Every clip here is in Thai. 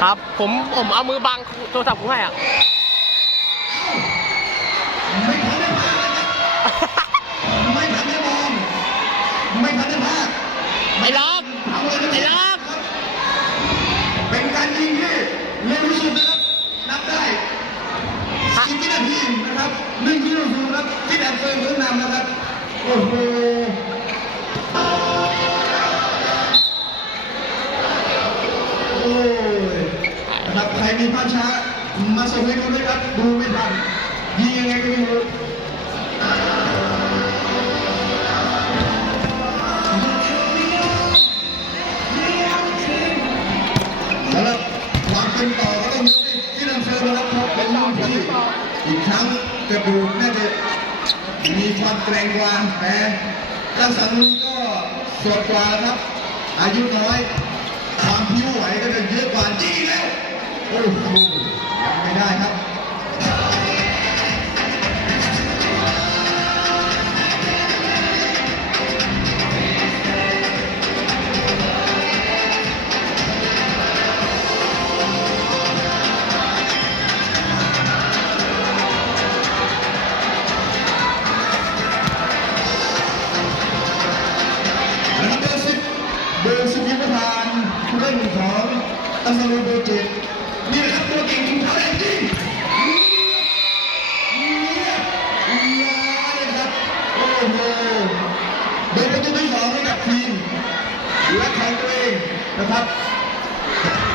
ครับ ผมผมเอามือบังโทรศัพท์ผมให้อะไม่ทันได้พลาดนะครับไม่ทันได้มองไม่ทันได้พลาดไม่ล็อกทำอะไรไม่ไม่ได้ล็อกเป็นการยิงที่เร็วที่สุดนะครับนับได้สิบวินาทีนะครับหนึ่งกิโลซูครับที่แอนเฟิร์นขึ้นนำนะครับโอ้โห มีภาพช้า มาส่งให้ดูด้วยครับ ดูไม่ทันยิงยังไงก็ไม่รู้สำหรับความเป็นต่อก็ต้องยกให้ที่นันเชิญนะครับเพราะเป็นรุ่นพี่อีกครั้งกระดูกน่าจะมีความแกร่งกว่าแต่เจ้าสังลุยก็สดกว่านะครับ อายุน้อยความผิวไหวก็จะเยอะกว่าจริงแล้ว ไม่ได้ครับ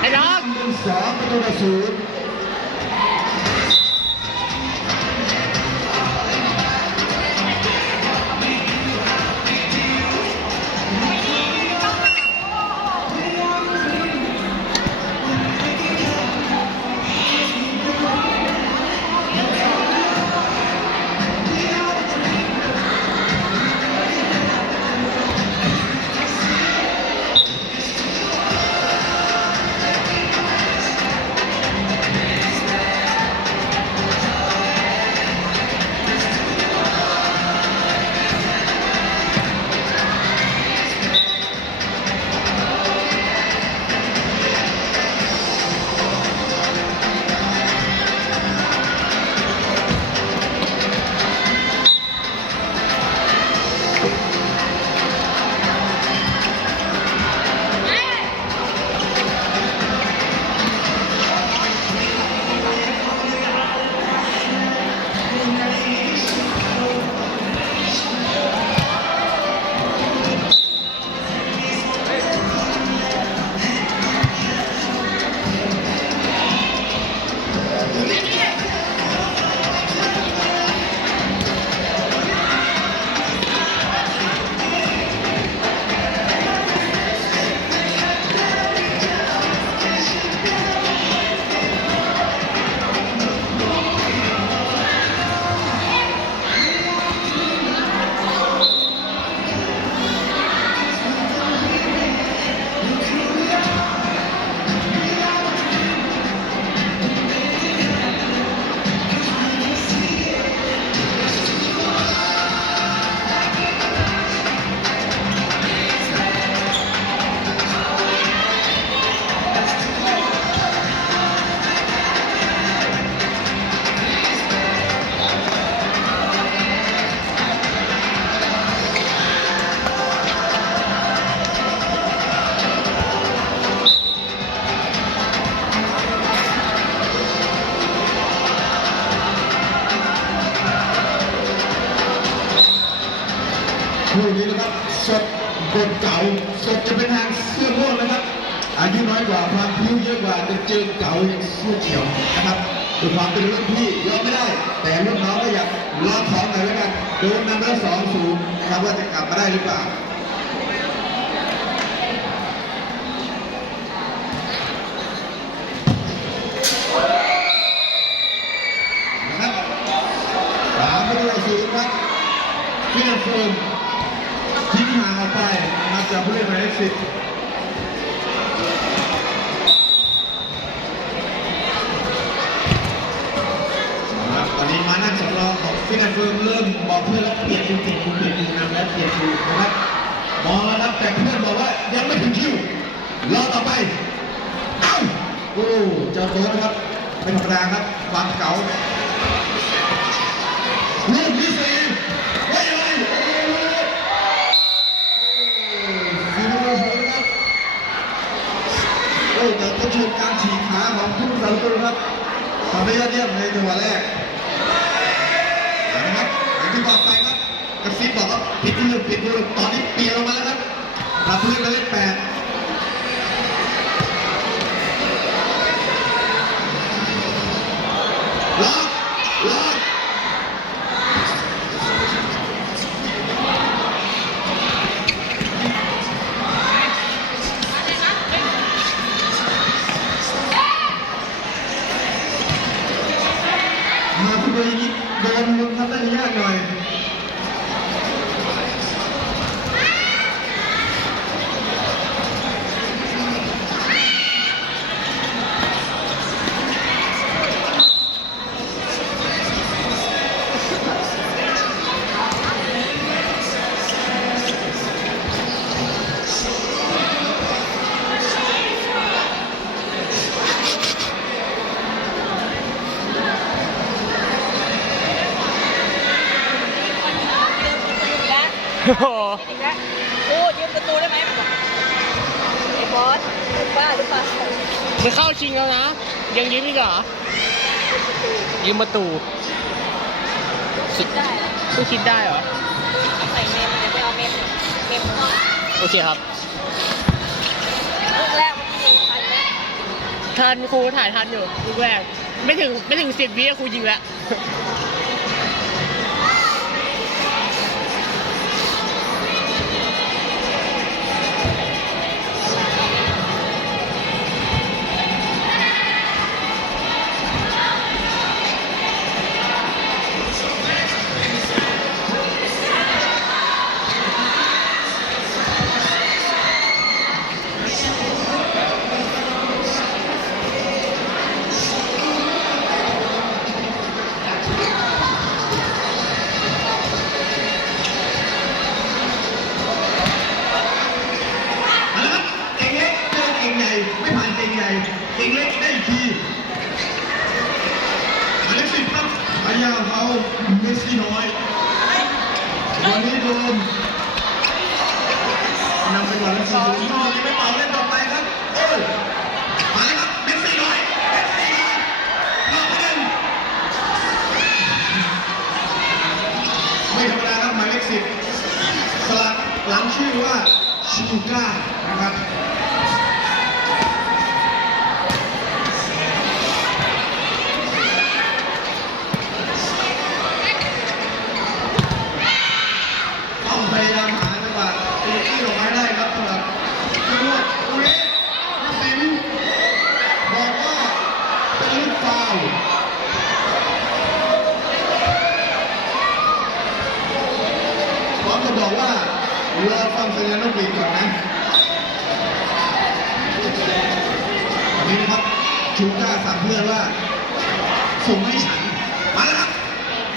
ไคู่นี้นะครับสดบทเก่าสดจะเป็นทางเสื้อม่วงนะครับ อายุน้อยกว่าความผิวเยอะกว่าจะเจอเก่าอย่างสู้เขียวนะครับด้วยความเป็นรุ่นพี่ยอมไม่ได้ แต่รุ่นน้องก็อยากลองของหน่อยแล้วกันโดนนำแล้วสองศูนย์นะครับว่าจะกลับมาได้หรือเปล่านะครับสามประตูต่อศูนย์ครับฟินแลนด์โฟม ทิ้งห่างออกไปมาจากผู้เล่นหมายเลขสิบครับตอนนี้มานั่งสำรองของฟินแลนด์เฟิร์มเริ่มบอก เพื่อนแล้วเปลี่ยนคุณติดคุณเปลี่ยนคุณนำแล้วเปลี่ยนคุณนะครับมองแล้วครับแต่เพื่อนบอกว่ายังไม่ถึงคิวรอต่อไปเอ้าโอ้เจ้าโตนะครับไม่ธรรมดาครับความเก๋าลูกที่สี่เฮ้ยเฮ้ยโอ้โหฟีโน่โหนะครับโอ้แต่ต้องชมการฉีกขาของผู้สาประตูครับทำได้ยอดเยี่ยมในจังหวะแรกเอาละครับอย่างที่บอกไปครับกระซิบบอกว่า ผิดที่หนึ่งผิดที่หนึ่งตอนนี้เปลี่ยนลงมาแล้วครับรับพื้นมาเล่น โอ้โหอีกแล้วกูยืมประตูได้ไหมบอกไอ้บอสมึงบ้าหรือเปล่าจะเข้าชิงแล้วนะ ยังยืมอีกเหรอ ยืมประตูคิดได้นะเพิ่งคิดได้เหรอ ใส่เมมเดี๋ยวไปเอาเมมเมมลูโอเคครับกแรกมันยิงทันไหมทันครูถ่ายทันอยู่ลูกแรก ไม่ถึงไม่ถึงสิบวิอะครูยิงแล้วารองสัญญาณนกบีก่อนนะนี่นะครับชูก้าสั่งเพื่อนว่าส่งให้ฉัน มาแล้วครับ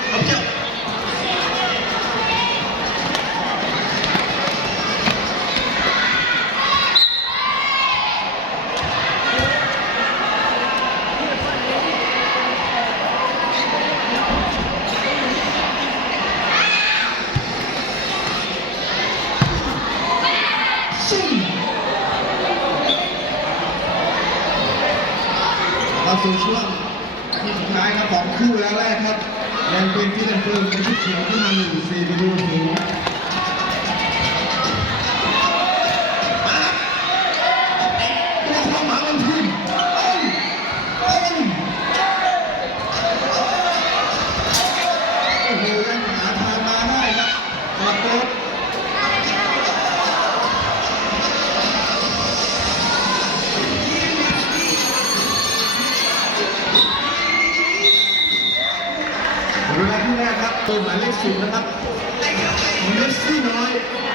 เอาเจ้า ซุ่มมา สู่ช่วงที่สุดท้ายครับของคู่แล้วแรกครับยังเป็นที่เดินเพิ่มเป็นชุดเขียวที่นำอยู่สี่ประตูถึงม หมายเลขสิบนะครับเมสซี่น้อย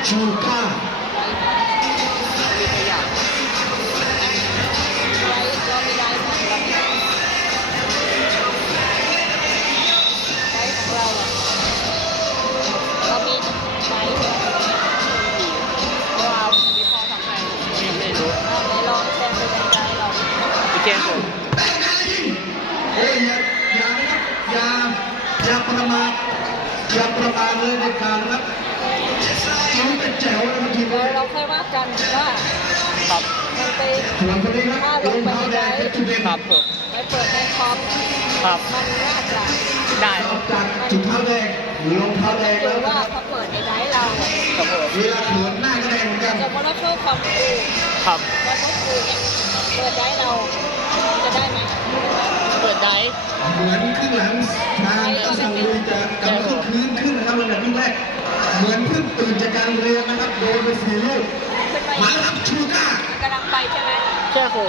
ชูก้า อย่าประมาทเลยในการครับจิ๋วเป็นแจ๋วเะยเมื่อกี้เดี๋เราค่ยว่ากันว่าครับมันไปส่วนี้นะรองเท้าแดงเป็นจุดเด่นครับผมไปเปิดในคอมครับมันน่าจะได้จากจุดเท้าแดงลงเท้าแดงแล้วว่าเขาเปิดในไดเราครับผมเวลาเขิหน้าแดงเหมือนกัน จะมารับช่อความคูครับ แล้ว่าคูเนี่ยเปิดไดเรา จะได้ไหมเปิดได้เหมือนครึ่งหลังทางตั้งสังลุยจะกำลังขึ้นคืนขึ้นนะครับระดับที่แรก เหมือนเพิ่งตื่นจากการเรียนนะครับโดนไปสี่ลูกขึ้นไปมาแล้วครับชูก้ากำลังไปใช่ไหมใช่ครู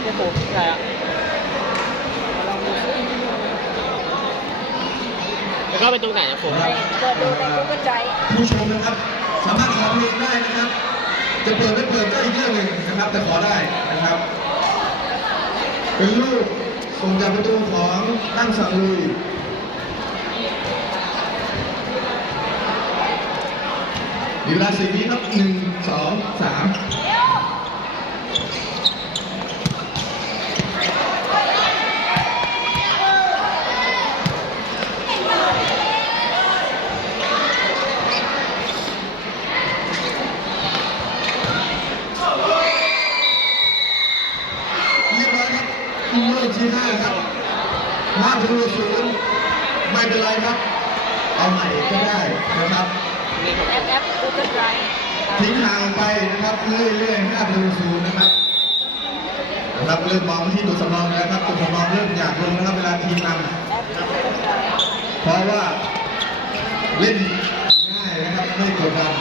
ใช่ครูอะไรอะแล้วก็ไปตรงไหนนะครูไปเปิดดูใน Google Drive ผู้ชมนะครับสามารถขอเพลงได้นะครับ จะเปิดไม่เปิดก็อีกเรื่องหนึ่งนะครับแต่ขอได้นะครับ เป็นลูกส่งจากประตูของตั้งสังลุยดีลาสีนี้ครับหนึ่งสองสาม เรียบร้อยครับลูกที่ห้าครับห้าประตูศูนย์ไม่เป็นไรครับ เอาใหม่ก็ได้นะครับ นี่ครับ แอปแอป Google Drive ทิ้งห่างไปนะครับเรื่อยๆห้าประตูศูนย์นะครับนะครับเริ่มมองไปที่ตัวสำรองแล้วครับตัวสำรองเริ่มอยากลงนะครับเวลาทีมน แอป Google Drive ำเพราะว่าเล่นง่ายนะครับไม่กดดัน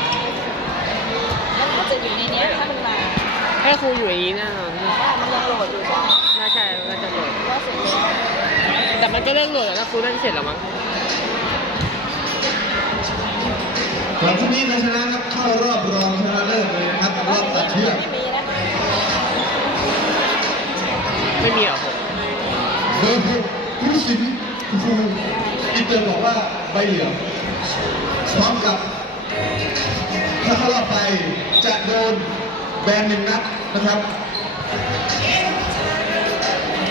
แล้วมันก็จะอยู่ในเนี้ยถ้ามันมา ให้ครูอยู่อย่างนี้แน่นอนว่ามันยังโหลดอยู่ใช่ไหมน่าใช่น่าจะโหลด ว่าเสร็จแล้วแต่มันก็เลิกโหลดแล้วนะครูน่าจะเสร็จแล้วมั้งก่อนที่นี้นะชนะครับเข้ารอบรองชนะเลิศเลยนะครับรอบตัดเชือกไม่มีนะไม่มีเหรอครูเบอร์หกผู้สินครูอินเตอร์บอกว่าใบเหลืองพร้อมกับ ถ้าเข้ารอบไปจะโดน แบนหนึ่งนัดนะครับ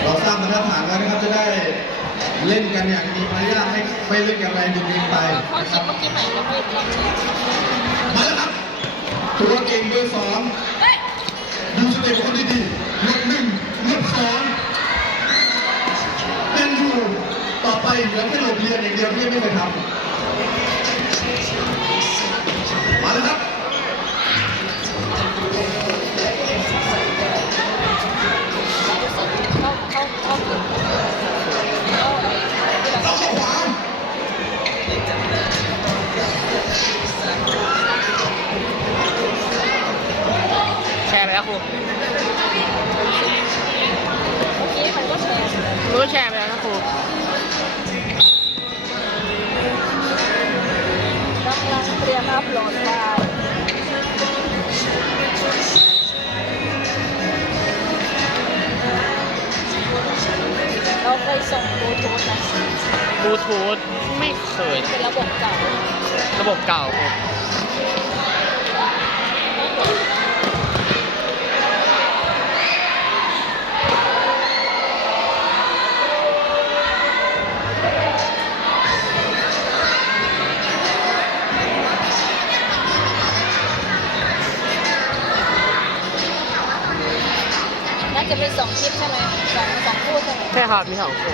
เราสร้างมาตรฐานแล้วนะครับจะได้เล่นกันอย่างมีมารยาทให้ไม่เล่นกันแรงจนเกินไปข้อนะคคิรัดบเมื่อกี้ใหม่ยังไม่ลองใช้มาแล้วครับตัวเก่งเบอร์สองเฮ้ยดูสเต็ปคนดีๆลบหนึ่งลบสองยังอยู่ต่อไปเหลือแค่หลบเรียนอย่างเดียวที่ไม่เคยทำมาแล้วครับ มใช่ครับมีสองครู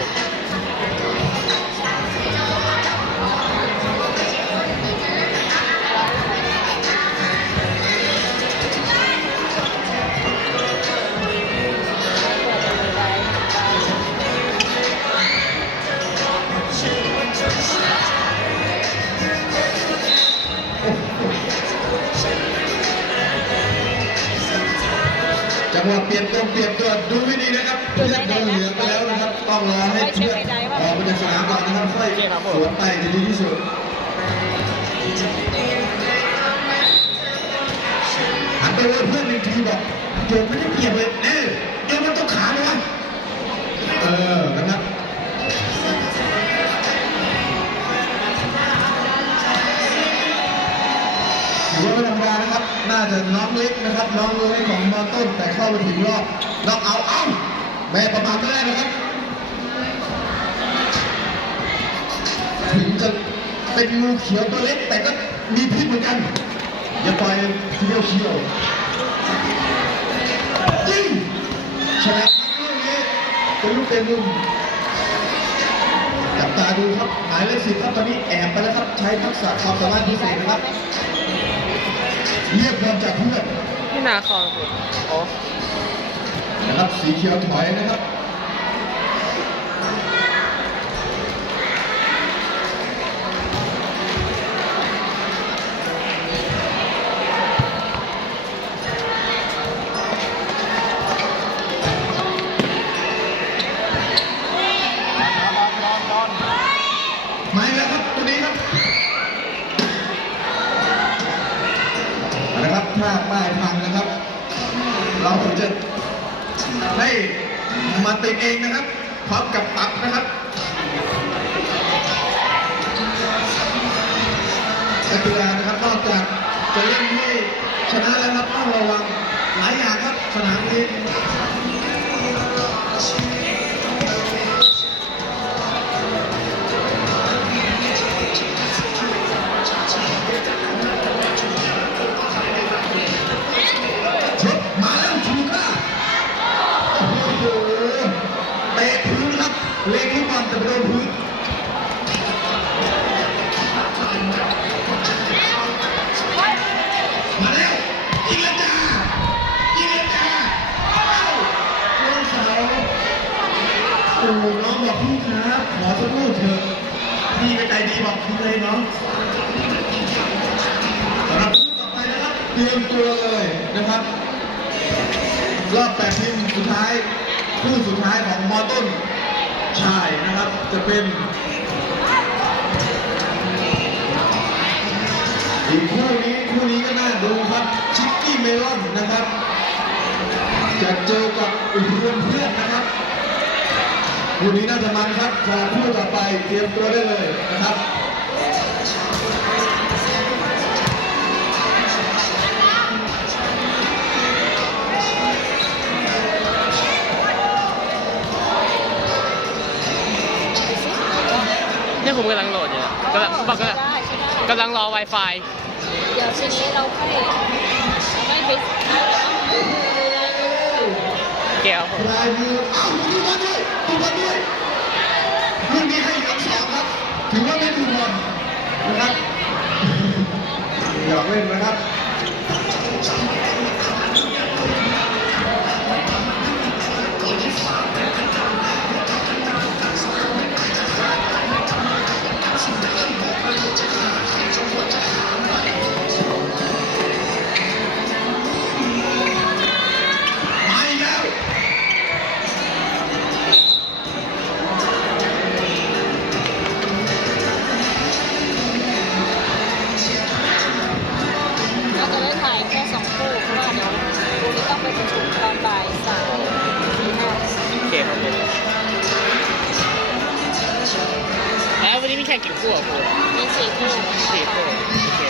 จังหวะเปลี่ยนตัวเปลี่ยนตัวดูไม่ดีนะครับเพื่อนโดนเหลืองไปแล้วนะครับ ต้องรอให้เพื่อนออกมาจากสนามก่อนนะครับค่อยสวนไปจะดีที่สุดหันไปเลยเพื่อนหนึ่งทีบอกโยมไม่ได้เปรียบเลยเอ้ยโยมมันต้องขาเลยวะเออนะครับถือว่าไม่ธรรมดานะครับ น่าจะน้องเล็กนะครับ น้องเล็กของมอต้นแต่เข้าไปถึงรอบน้องเอาเอ้าแม่ประมาทไม่ได้นะครับ เป็นงูเขียวตัวเล็กแต่ก็มีพิษเหมือนกัน อย่าปล่อยทีเดียวเชียวยิงชนะลูกนี้เป็นลูกเต็มมุมจับตาดูครับหมายเลขสิบครับตอนนี้แอบไปแล้วครับ ใช้ทักษะความสามารถพิเศษนะครับ เรียกบอลจากเพื่อนที่นาคอนคุณโอ้นะครับสีเขียวถอยนะครับ ป้ายพังนะครับ เราจะให้มาติดเองนะครับพร้อมกับปรับนะครับนักกีฬานะครับนอกจากจะเล่นให้ชนะแล้ว บอกพี่เลยน้องสำหรับคู่ต่อไปนะครับเตรียมตัวเลยนะครับ รอบแปดทีมสุดท้ายคู่สุดท้ายของมอต้นชายนะครับ จะเป็นอีกคู่นี้คู่นี้ก็น่าดูครับชิคกี้เมลอนนะครับ จะเจอกับอุบลเพื่อนนะครับ คู่นี้น่าจะมันครับสำหรับคู่ต่อไปเตรียมตัวได้เลยนะครับเนี่ยผมกำลังโหลดอยู่กำลังบอกกำลังได้ใช่ได้กำลังรอ Wi-Fi เดี๋ยวทีนี้เราค่อยไม่ไปเกี่ยวผม ลายมืออ้าวดูบอลด้วยดูบองนี้ให้ยกสองครับ ถือว่าไม่ดูบอลนะครับ อยากเล่นนะครับ แล้ววันนี้มี